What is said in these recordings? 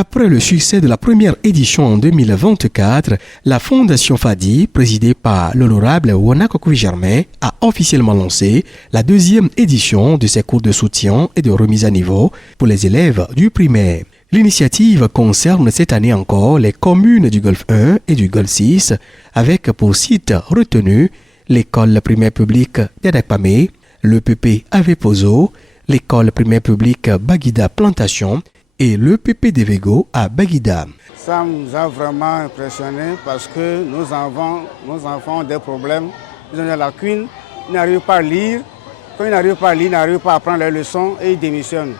Après le succès de la première édition en 2024, la Fondation Fadi, présidée par l'honorable Wana Kokoui-Germain, a officiellement lancé la deuxième édition de ses cours de soutien et de remise à niveau pour les élèves du primaire. L'initiative concerne cette année encore les communes du Golfe 1 et du Golfe 6, avec pour site retenu l'école primaire publique d'Adakpamé, le PP Avepozo, l'école primaire publique Baguida Plantation et le PP de Vego à Baguida. Ça nous a vraiment impressionné parce que nos enfants ont des problèmes, ils ont des lacunes, ils n'arrivent pas à lire. Quand ils n'arrivent pas à lire, ils n'arrivent pas à apprendre les leçons et ils démissionnent.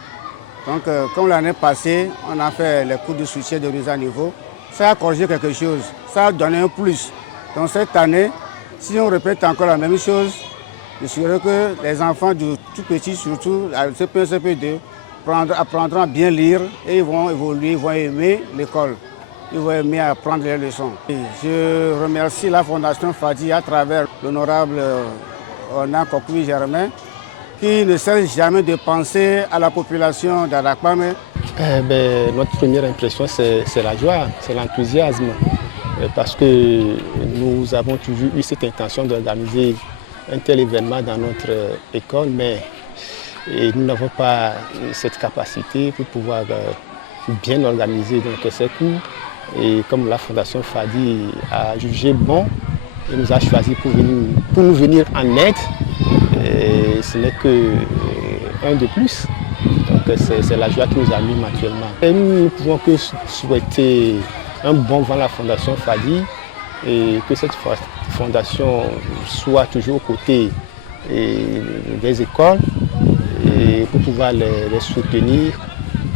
Donc, comme l'année passée, on a fait les cours de soutien de mise à niveau, ça a corrigé quelque chose, ça a donné un plus. Donc cette année, si on répète encore la même chose, je suis sûr que les enfants du tout petit, surtout à CP1, CP2, apprendront à bien lire et ils vont évoluer, ils vont aimer l'école, ils vont aimer apprendre les leçons. Et je remercie la Fondation Fadi à travers l'honorable Wana Kokoui-Germain qui ne cesse jamais de penser à la population d'Adakpamé. Notre première impression, c'est la joie, c'est l'enthousiasme, parce que nous avons toujours eu cette intention d'organiser un tel événement dans notre école, mais nous n'avons pas cette capacité pour pouvoir bien organiser ces cours. Et comme la Fondation Fadi a jugé bon, elle nous a choisi pour nous venir en aide. Et ce n'est qu'un de plus. Donc c'est la joie qui nous anime actuellement. Et nous ne pouvons que souhaiter un bon vent à la Fondation Fadi et que cette fondation soit toujours aux côtés des écoles et pour pouvoir les soutenir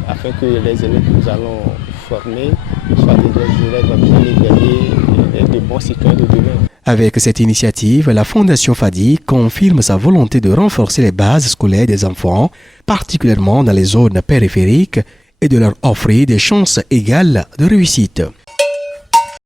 afin que les élèves que nous allons former soient des élèves bien éveillés et de bons citoyens de demain. Avec cette initiative, la Fondation Fadi confirme sa volonté de renforcer les bases scolaires des enfants, particulièrement dans les zones périphériques, et de leur offrir des chances égales de réussite.